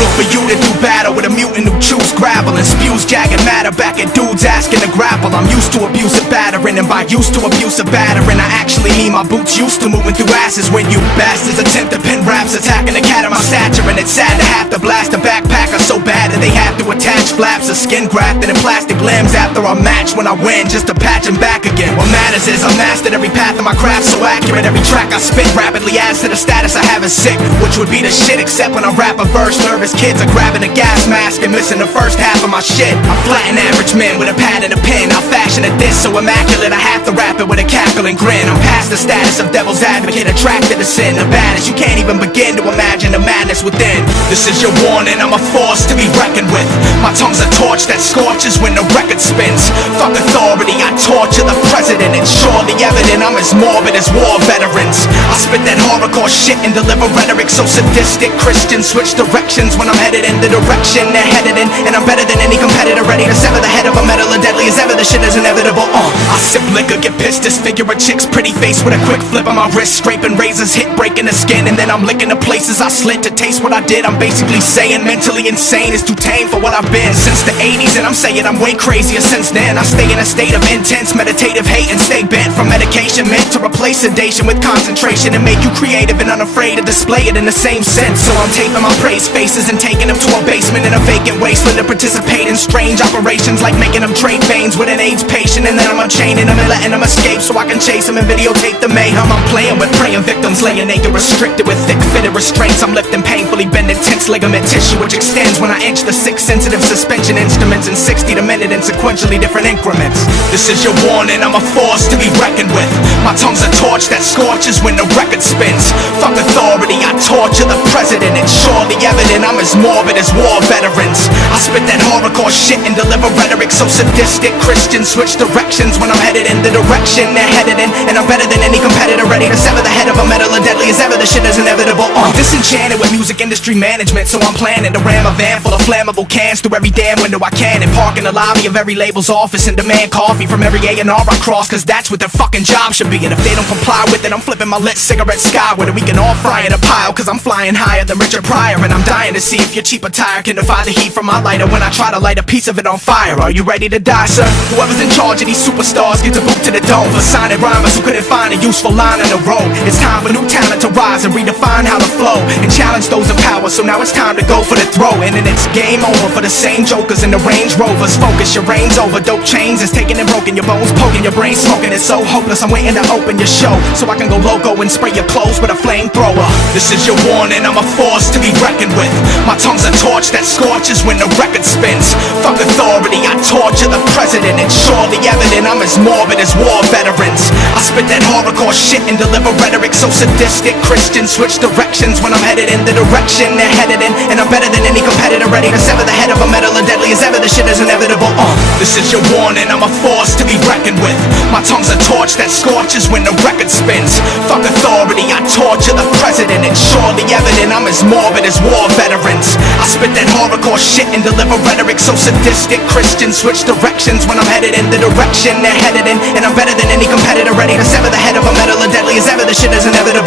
brutal for you to do battle with a mutant who chews gravel and spews jagged matter back at dudes asking to grapple. I'm used to abusive battering, and by used to abusive battering I actually mean my boots used to moving through asses when you bastards attempt to pin raps attacking the cat of my stature. And it's sad to have to blast a backpacker so bad that they have to attach flaps of skin grafted and plastic limbs after I match when I win just to patch them back again. What matters is I mastered every path of my craft so accurate. Every track I spit rapidly adds to the status I have as sick, which would be the shit except when I rap a verse. Nervous kids are grabbing a gas mask and missing the first half of my shit. I flatten average men with a pad and a pen. I'll fashion a diss so immaculate I have to rap it with a cackling grin. I'm past the status of devil's advocate, attracted to sin. The baddest, you can't even begin to imagine the madness within. This is your warning, I'm a force to be reckoned with. My tongue's a torch that scorches when the record spins. Fuck authority, I torture the president. It's surely evident I'm as morbid as war veterans. I spit that horrorcore shit and deliver rhetoric so sadistic. Christians switch directions when I'm headed in the direction they're headed in, and I'm better than any competitor, ready to sever the head of a metal or deadly as ever. The shit is inevitable. I sip liquor, get pissed, disfigure a chick's pretty face with a quick flip on my wrist, scraping razors, hit breaking the skin, and then I'm licking the places I slit to taste what I did. I'm basically saying mentally insane is too tame for what I've been since the 80s, and I'm saying I'm way crazier since then. I stay in a state of intense meditative hate and stay bent from medication meant to replace sedation with concentration and make you creative and unafraid to display it in the same sense. So I'm taping my praise faces and taking them to a basement in a vacant wasteland to participate in strange operations like making them trade veins with an AIDS patient, and then I'm unchaining them and letting them escape so I can chase them and videotape the mayhem. I'm playing with praying victims, laying naked, restricted with thick fitted restraints. I'm lifting painfully bending tense ligament tissue which extends when I inch the 6 sensitive suspension instruments in 60 a minute in sequentially different increments. This is your warning, I'm a force to be reckoned with. My tongue's a torch that scorches when the record spins. Fuck authority, I torture the president. It's surely evident I'm as morbid as war veterans. I spit that horrorcore shit and deliver rhetoric so sadistic. Christians switch directions when I'm headed in the direction they're headed in, and I'm better than any competitor, ready to sever the head of a metal or deadly as ever. The shit is inevitable. I'm disenchanted with music industry management, so I'm planning to ram a van full of flammable cans through every damn window I can and park in the lobby of every label's office and demand coffee from every A&R I cross, cause that's what their fucking job should be. And if they don't comply with it, I'm flipping my lit cigarette skyward and we can all fry in a pile, cause I'm flying higher than Richard Pryor. And I'm dying to see if your cheap attire can defy the heat from my lighter when I try to light a piece of it on fire. Are you ready to die, sir? Whoever's in charge of these superstars gets a boot to the dome for signing rhymers who couldn't find a useful line in the road. It's time for new talent to rise and redefine how to flow and challenge those in power. So now it's time to go for the throw, and then it's game over for the same jokers in the Range Rovers. Focus, your reign's over. Dope chains is taking and broken, your bones poking, your brain smoking. It's so hopeless, I'm waiting to open your show so I can go loco and spray your clothes with a flamethrower. This is your warning, I'm a force to be reckoned with. My tongue's a torch that scorches when the record spins. Fuck authority, I torture the president. It's surely evident I'm as morbid as war veterans. I spit that horrorcore shit and deliver rhetoric so sadistic. Christians switch directions when I'm headed in the direction they're headed in, and I'm better than any competitor, ready to sever the head of a metal or deadly as ever. The shit is inevitable. This is your warning, I'm a force to be reckoned with. My tongue's a torch that scorches when the record spins. Fuck authority, I torture the president. It's surely evident I'm as morbid as war veterans. I spit that horrorcore shit and deliver rhetoric so sadistic. Christians switch directions when I'm headed in the direction they're headed in, and I'm better than any competitor, ready to sever the head of a metal or deadly as ever. The shit is inevitable.